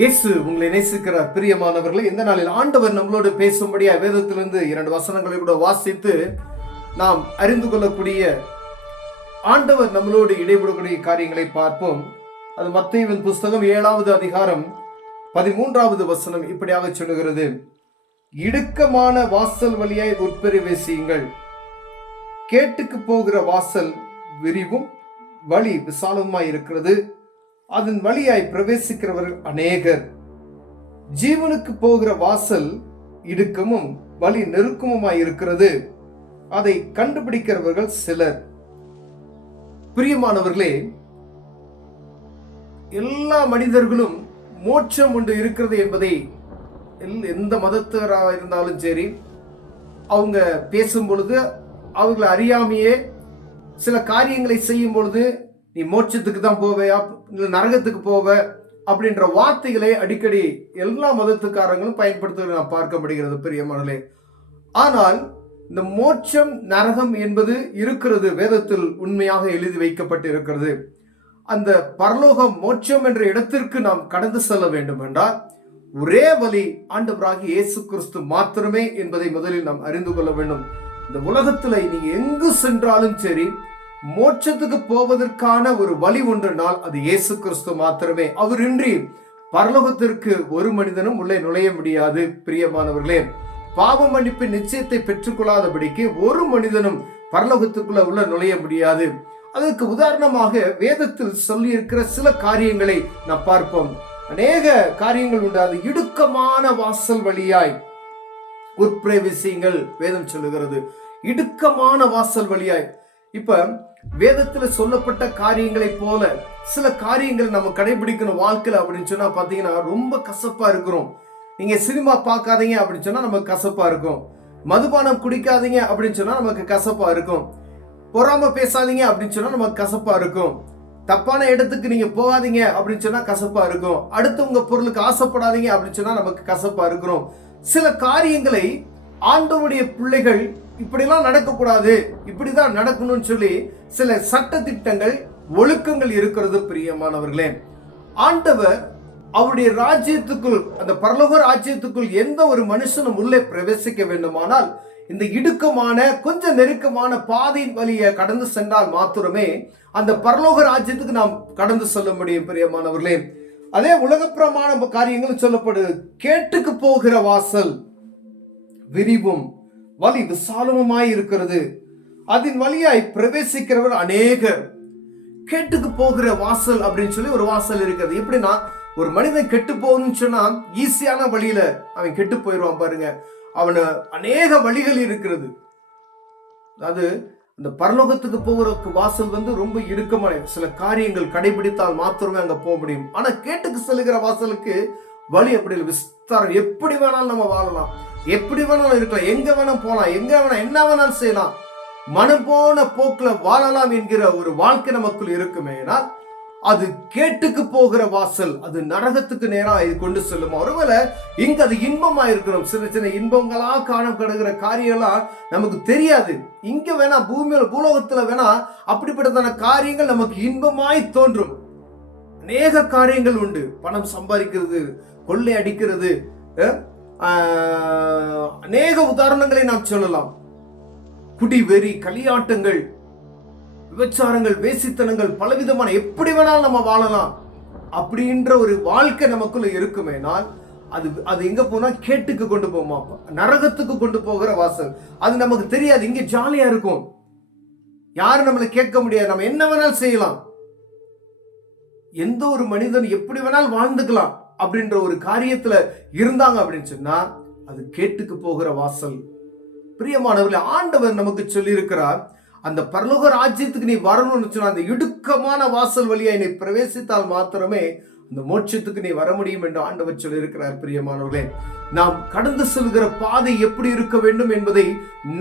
இயேசு உங்களை நேசிக்கிறார். பிரியமானவர்களே, இந்த நாளில் ஆண்டவர் நம்மளோடு பேசும்படியா வேதத்திலிருந்து 2 வசனங்களை கூட வாசித்து நாம் அறிந்து கொள்ளக்கூடிய, ஆண்டவர் நம்மளோடு இடைபடக்கூடிய காரியங்களை பார்ப்போம். அது மத்தேயுவின் புஸ்தகம் 7வது அதிகாரம் 13வது வசனம் இப்படியாக சொல்லுகிறது: இடுக்கமான வாசல் வழியாய் உட்பிரவேசியுங்கள். கேட்டுக்கு போகிற வாசல் விரிவும் வழி விசாலமாய் இருக்கிறது, அதன் வழியாய் பிரவேசிக்கிறவர்கள் அநேகர். ஜீவனுக்கு போகிற வாசல் இடுக்கமும் வழி நெருக்கமுமாய் இருக்கிறது, அதை கண்டுபிடிக்கிறவர்கள் சிலர். பிரியமானவர்களே, எல்லா மனிதர்களும் மோட்சம் ஒன்று இருக்கிறது என்பதை எந்த மதத்தராக இருந்தாலும் சரி, அவங்க பேசும் பொழுது அவங்களை அறியாமையே சில காரியங்களை செய்யும் பொழுது நீ மோட்சத்துக்கு தான் போவையா இல்லை நரகத்துக்கு போவ அப்படின்ற வார்த்தைகளை அடிக்கடி எல்லா மதத்துக்காரங்களும் பயன்படுத்துவதை நான் பார்க்க முடிகிறது. பிரியமானவர்களே, ஆனால் இந்த மோட்சம் நரகம் என்பது இருக்கிறது, வேதத்தில் உண்மையாக எழுதி வைக்கப்பட்டு இருக்கிறது. அந்த பரலோகம் மோட்சம் என்ற இடத்திற்கு நாம் கடந்து செல்ல வேண்டும் என்றால் ஒரே வழி ஆண்டவராகிய இயேசு கிறிஸ்து மாத்திரமே என்பதை முதலில் நாம் அறிந்து கொள்ள வேண்டும். இந்த உலகத்துல நீங்க எங்கு சென்றாலும் சரி, மோட்சத்துக்கு போவதற்கான ஒரு வழி ஒன்றுனால் அது இயேசு கிறிஸ்து மாத்திரமே. அவரின்றி பரலோகத்திற்கு ஒரு மனிதனும் உள்ளே நுழைய முடியாது. பிரியமானவர்களே, பாவ மன்னிப்பின் நிச்சயத்தை பெற்றுக்கொள்ளாதபடிக்கு ஒரு மனிதனும் பரலோகத்துக்குள்ள உள்ள நுழைய முடியாது. அதற்கு உதாரணமாக வேதத்தில் சொல்லி இருக்கிற சில காரியங்களை நாம் பார்ப்போம். அநேக காரியங்கள் உண்டு. அது இடுக்கமான வாசல் வழியாய் உட்பிரவேசியுங்கள் வேதம் சொல்லுகிறது. இடுக்கமான வாசல் வழியாய். இப்ப வேதத்துல சொல்லப்பட்ட காரியங்களை போல சில காரியங்கள் நம்ம கடைபிடிக்கணும் வாழ்க்கையில அப்படின்னு சொன்னா பாத்தீங்கன்னா ரொம்ப கசப்பா இருக்கிறோம். நீங்க சினிமா பார்க்காதீங்க அப்படின்னு சொன்னா நமக்கு கசப்பா இருக்கும். மதுபானம் குடிக்காதீங்க அப்படின்னு சொன்னா நமக்கு கசப்பா இருக்கும். பொறாம பேசாதீங்க அப்படின்னு சொன்னா நமக்கு கசப்பா இருக்கும். தப்பான இடத்துக்கு நீங்க போகாதீங்க அப்படின்னு சொன்னா கசப்பா இருக்கும். அடுத்தவங்க பொருளுக்கு ஆசைப்படாதீங்க அப்படின்னு சொன்னா நமக்கு கசப்பா இருக்கிறோம். சில காரியங்களை ஆண்டவருடைய பிள்ளைகள் இப்படிலாம் நடக்கக்கூடாது, இப்படிதான் நடக்கணும்னு சொல்லி சில சட்ட திட்டங்கள் ஒழுக்கங்கள் இருக்கிறது. பிரியமானவர்களே, ஆண்டவர் அவருடைய ராஜ்யத்துக்குள், அந்த பரலோக ராஜ்யத்துக்குள் எந்த ஒரு மனுஷனும் உள்ளே பிரவேசிக்க வேண்டுமானால் இந்த இடுக்கமான கொஞ்சம் நெருக்கமான பாதையின் வழியை கடந்து சென்றால் மாத்திரமே அந்த பரலோக ராஜ்யத்துக்கு நாம் கடந்து செல்ல முடியும். பிரியமானவர்களே, அதே உலகப்பிரமான காரியங்களும் சொல்லப்படுது. கேட்டுக்கு போகிற வாசல் விரிவும் வழி விசாலமுமாய் இருக்கிறது, அதன் வழியாய் பிரவேசிக்கிறவர் அநேகர். கேட்டுக்கு போகிற வாசல் அப்படின்னு சொல்லி ஒரு வாசல் இருக்கிறது. எப்படின்னா, ஒரு மனிதன் கெட்டு போகணும்னு சொன்னா ஈஸியான வழியில அவன் கெட்டு போயிடுவான். பாருங்க, அவன அநேக வழிகள் இருக்கிறது. அதாவது அந்த பரலோகத்துக்கு போகிற வாசல் ரொம்ப இடுக்கமான சில காரியங்கள் கடைபிடித்தால் மாத்திரமே அங்க போக முடியும். ஆனா கேட்டுக்கு செல்லுகிற வாசலுக்கு வழி அப்படி விஸ்தாரம். எப்படி வேணாலும் நம்ம வாழலாம், எப்படி வேணாலும் இருக்கலாம், எங்க வேணாலும் போகலாம், எங்க வேணா என்ன வேணாலும் செய்யலாம், மனம் போன போக்குல வாழலாம் என்கிற ஒரு வாழ்க்கை நமக்குள் இருக்குமே. அது கேட்டுக்கு போகிற வாசல், அது நரகத்துக்கு நேரம் இது கொண்டு செல்லும். ஒருவேளை இங்க அது இன்பமா இருக்கிறோம், சின்ன சின்ன இன்பங்களா காணப்படுகிற காரியம்லாம் நமக்கு தெரியாது. இங்க வேணா பூமியில பூலோகத்துல வேணா அப்படிப்பட்டதான காரியங்கள் நமக்கு இன்பமாய் தோன்றும். அநேக காரியங்கள் உண்டு. பணம் சம்பாதிக்கிறது, கொள்ளை அடிக்கிறது, அநேக உதாரணங்களை நாம் சொல்லலாம். குடிவெறி, களியாட்டங்கள், விபச்சாரங்கள், வேசித்தனங்கள், பலவிதமான எப்படி வேணாலும் நம்ம வாழலாம் அப்படின்ற ஒரு வாழ்க்கை நமக்குள்ள இருக்குமேனால் அது எங்க போனா கேட்டுக்கு கொண்டு போமா, நரகத்துக்கு கொண்டு போகிற வாசல். அது நமக்கு தெரியாது. இங்க ஜாலியா இருக்கும், யாரும் நம்மளை கேட்க முடியாது, நம்ம என்ன வேணாலும் செய்யலாம், எந்த ஒரு மனிதன் எப்படி வேணாலும் வாழ்ந்துக்கலாம் அப்படின்ற ஒரு காரியத்துல இருந்தாங்க அப்படின்னு சொன்னா அது கேட்டுக்கு போகிற வாசல். பிரியமானவர்களே, ஆண்டவர் நமக்கு சொல்லி இருக்கிறார், அந்த பரலோக ராஜ்யத்துக்கு நீ வரணும்னு சொன்னா அந்த இடுக்கமான வாசல் வழியா நீ பிரவேசித்தால் மாத்திரமே அந்த மோட்சத்துக்கு நீ வர முடியும் என்று ஆண்டவர் சொல்லி இருக்கிறார். பிரியமானவர்களே, நாம் கடந்து செல்கிற பாதை எப்படி இருக்க வேண்டும் என்பதை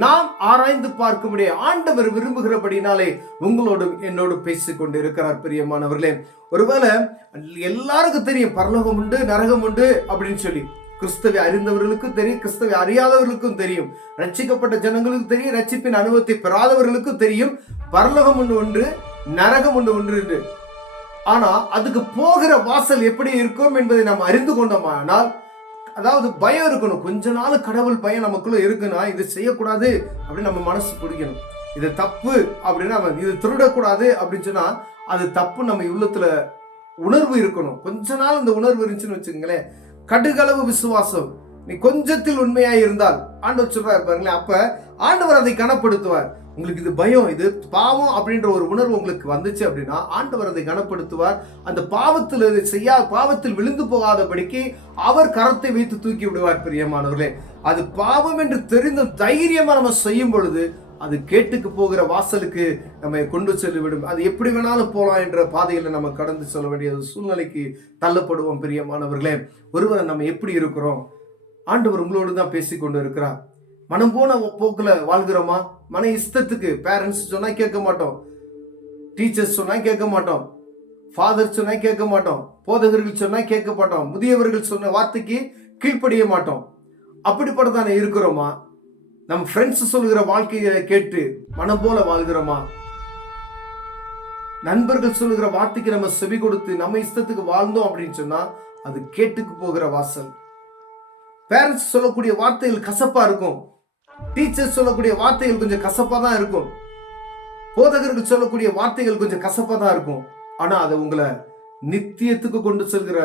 நாம் ஆராய்ந்து பார்க்க முடிய ஆண்டவர் விரும்புகிறபடினாலே உங்களோடும் என்னோடு பேசிக் கொண்டு இருக்கிறார். பிரியமானவர்களே, ஒருவேளை எல்லாருக்கும் தெரியும் பரலோகம் உண்டு, நரகம் உண்டு அப்படின்னு சொல்லி. கிறிஸ்தவை அறிந்தவர்களுக்கும் தெரியும், கிறிஸ்தவை அறியாதவர்களுக்கும் தெரியும், ரட்சிக்கப்பட்ட ஜனங்களுக்கு தெரியும், ரட்சிப்பின் அனுபவத்தை பெறாதவர்களுக்கும் தெரியும். பரலோகம் ஒன்று, நரகம் ஒன்று என்று. ஆனா அதுக்கு போகிற வாசல் எப்படி இருக்கும் என்பதை நாம் அறிந்து கொண்டோமானால், அதாவது பயம் இருக்கணும். கொஞ்ச நாள் கடவுள் பயம் நமக்குள்ள இருக்குன்னா, இது செய்யக்கூடாது அப்படின்னு நம்ம மனசு பிடிக்கணும். இது தப்பு அப்படின்னா, இது திருடக்கூடாது அப்படின்னு சொன்னா அது தப்பு நம்ம உள்ளத்துல உணர்வு இருக்கணும். கொஞ்ச நாள் இந்த உணர்வு இருந்துச்சுன்னு வச்சுக்கோங்களேன், கடுகளவு விசுவாசம், நீ கொஞ்சத்தில் உண்மையாய் இருந்தால் ஆண்டவர் சொல்றாரு பாருங்களேன், அப்ப ஆண்டவர் அதை கனப்படுத்துவார். உங்களுக்கு இது பயம், இது பாவம் அப்படின்ற ஒரு உணர்வு உங்களுக்கு வந்துச்சு அப்படின்னா ஆண்டவர் அதை கனப்படுத்துவார். அந்த பாவத்தில் விழுந்து போகாதபடிக்கு அவர் கரத்தை வைத்து தூக்கி விடுவார். பிரியமானவர்களே, அது பாவம் என்று தெரிந்த தைரியமா நம்ம செய்யும் பொழுது அது கேட்டுக்கு போகிற வாசலுக்கு நம்ம கொண்டு செல்லிவிடும். அது எப்படி வேணாலும் போகலாம் என்ற பாதையில் நம்ம கடந்து செல்ல வேண்டிய சூழ்நிலைக்கு தள்ளப்படுவோம். பிரியமானவர்களே, ஒருவரை நம்ம எப்படி இருக்கிறோம்? ஆண்டவர் உங்களோடு தான் பேசிக்கொண்டு இருக்கிறார். மனம் போன போக்குல வாழ்கிறோமா? மன இஷ்டத்துக்கு பேரண்ட்ஸ் சொன்னா கேட்க மாட்டோம், டீச்சர்ஸ் சொன்னா கேட்க மாட்டோம், ஃபாதர் சொன்னா கேட்க மாட்டோம், போதகர்கள் சொன்னா கேட்க மாட்டோம், முதியவர்கள் சொன்ன வார்த்தைக்கு கீழ்ப்படிய மாட்டோம். அப்படிப்பட்டதானே இருக்கிறோமா? நம்ம ஃப்ரெண்ட்ஸ் சொல்லுகிற வாழ்க்கையை கேட்டு மனம் போல வாழ்கிறோமா? நண்பர்கள் சொல்லுகிற வார்த்தைக்கு நம்ம செவி கொடுத்து நம்ம இஷ்டத்துக்கு வாழ்ந்தோம் அப்படின்னு சொன்னா அது கேட்டுக்கு போகிற வாசல். பேரண்ட்ஸ் சொல்லக்கூடிய வார்த்தைகள் கசப்பா இருக்கும், டீச்சர்ஸ் சொல்லக்கூடிய வார்த்தைகள் கொஞ்சம் கசப்பா தான் இருக்கும், போதகர்கள் சொல்லக்கூடிய வார்த்தைகள் கொஞ்சம் கசப்பா தான் இருக்கும். ஆனா அதை உங்களை நித்தியத்துக்கு கொண்டு செல்கிற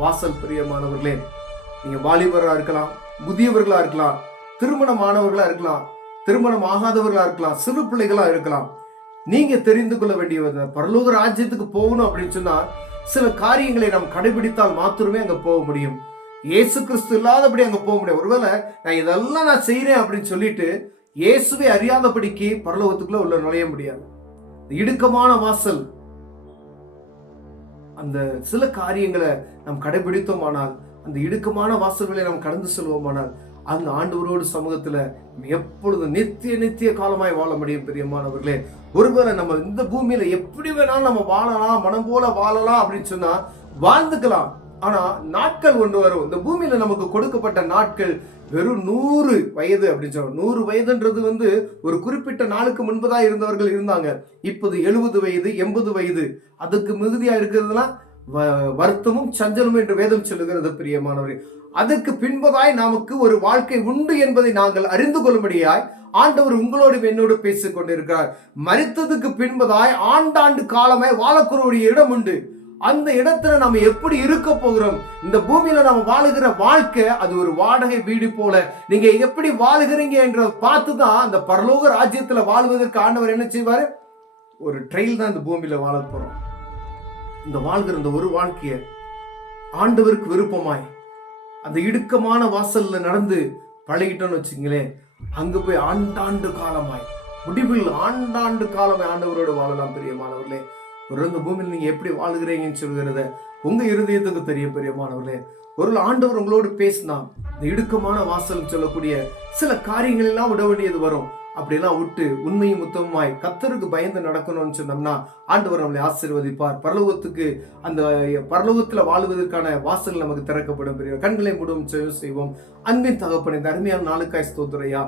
வாசல். பிரியமானவர்களே, நீங்க வாலிபரா இருக்கலாம், முதியவர்களா இருக்கலாம், திருமணமானவர்களா இருக்கலாம், திருமணம் ஆகாதவர்களா இருக்கலாம், சிறு பிள்ளைகளா இருக்கலாம். நீங்க தெரிந்து கொள்ள வேண்டிய பரலோக ராஜ்யத்துக்கு போகணும் அப்படின்னு சொன்னா சில காரியங்களை நாம் கடைபிடித்தால் மாத்திரமே அங்க போக முடியும். இயேசு கிறிஸ்து இல்லாதபடி அங்க போக முடியும். ஒருவேளை நான் செய்யறேன் அப்படின்னு சொல்லிட்டு இயேசுவை அறியாதபடிக்கு பரலோகத்துக்குள்ள உள்ள நுழைய முடியாது. இடுக்கமான வாசல். அந்த சில காரியங்களை நாம் கடைபிடித்தோமானால், அந்த இடுக்கமான வாசல்களை நாம் கடந்து செல்வோமானால் அந்த ஆண்டவரோடு சமூகத்துல எப்பொழுது நித்திய காலமாய் வாழ முடியும். பிரியமானவர்களே, ஒருவேளை நம்ம இந்த பூமியில எப்படி வேணாலும் நம்ம வாழலாம், மனம் போல வாழலாம் அப்படின்னு சொன்னா வாழ்ந்துக்கலாம். ஆனா நாட்கள் ஒன்று வரும். இந்த பூமியில நமக்கு கொடுக்கப்பட்ட நாட்கள் வெறும் 100 வயது அப்படின்னு சொல்றோம். 100 வயதுன்றது ஒரு குறிப்பிட்ட நாளுக்கு முன்பதாக இருந்தவர்கள் இருந்தாங்க. இப்போது 70 வயது 80 வயது அதுக்கு மிகுதியா இருக்கிறதுலாம் வருத்தமும் சஞ்சலமும் என்று வேதம் சொல்லுகிறது. பிரியமானவரே, அதுக்கு பின்பதாய் நமக்கு ஒரு வாழ்க்கை உண்டு என்பதை நாங்கள் அறிந்து கொள்ளும்படியாய் ஆண்டவர் உங்களோடு என்னோடு பேசிக் கொண்டிருக்கிறார். மரித்ததுக்கு பின்பதாய் ஆண்டாண்டு காலமாய் வாழக்கூடிய இடம் உண்டு. அந்த இடத்துல நம்ம எப்படி இருக்க போகிறோம்? இந்த பூமியில நம்ம வாழுகிற வாழ்க்கை அது ஒரு வாடகை வீடு போல. நீங்க எப்படி வாழுகிறீங்க என்ற பார்த்துதான் அந்த பரலோக ராஜ்யத்துல வாழ்வதற்கு ஆண்டவர் என்ன செய்வாரு? ஒரு ட்ரெயில் தான் இந்த பூமியில வாழ போறோம். இந்த வாழ்கிற இந்த ஒரு வாழ்க்கைய ஆண்டவருக்கு விருப்பமாய் அந்த இடுக்கமான வாசல்ல நடந்து பழகிட்டோம்னு வச்சுங்களேன், அங்க போய் ஆண்டாண்டு காலமாய் முடிவில் ஆண்டாண்டு காலமாய் ஆண்டவரோடு வாழலாம். பிரியமானவர்களே, ஒரு இந்த பூமியில் நீங்க எப்படி வாழுகிறீங்கன்னு சொல்கிறத உங்க இருதயத்துக்கு தெரியும். பிரியமானவர்களே, ஒரு ஆண்டவர் உங்களோடு பேசினா இந்த இடுக்கமான வாசல் சொல்லக்கூடிய சில காரியங்கள் எல்லாம் விட வேண்டியது வரும். அப்படியெல்லாம் விட்டு உண்மையும் உத்தமமாய் கர்த்தருக்கு பயந்து நடக்கணும்னு சொன்னோம்னா ஆண்டவர் நம்மளை ஆசீர்வதிப்பார். பரலோகத்துக்கு அந்த பரலோகத்துல வாழ்வதற்கான வாசல் நமக்கு திறக்கப்படும். பெரிய கண்களை மூடும் செய்வோம். அன்பின் தகப்பனே, இந்த அருமையான நாளுக்காய் ஸ்தோத்திரையா.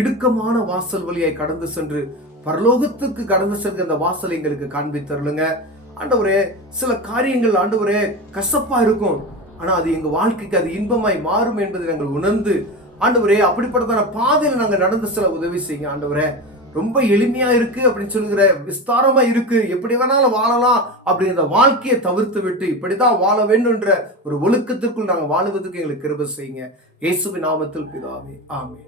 இடுக்கமான வாசல் வழியாய் கடந்து சென்று பரலோகத்துக்கு கடந்து சென்ற அந்த வாசலை எங்களுக்கு காண்பித்தருளுங்க ஆண்டவரே. சில காரியங்கள் ஆண்டவரே கசப்பா இருக்கும், ஆனா அது எங்க வாழ்க்கைக்கு அது இன்பமாய் மாறும் என்பதை நாங்கள் உணர்ந்து ஆண்டவரே அப்படிப்பட்டதான பாதையில் நாங்கள் நடந்து செல்ல உதவி செய்யுங்க ஆண்டவரே. ரொம்ப எளிமையா இருக்கு அப்படின்னு சொல்லுகிற, விஸ்தாரமா இருக்கு, எப்படி வேணாலும் வாழலாம் அப்படிங்கிற வாழ்க்கையை தவிர்த்து விட்டு இப்படிதான் வாழ வேண்டும் என்ற ஒரு ஒழுக்கத்திற்குள் நாங்கள் வாழுவதற்கு எங்களுக்கு கிருபை செய்யுங்க. இயேசுவின் நாமத்தில் பிதாவே, ஆமென்.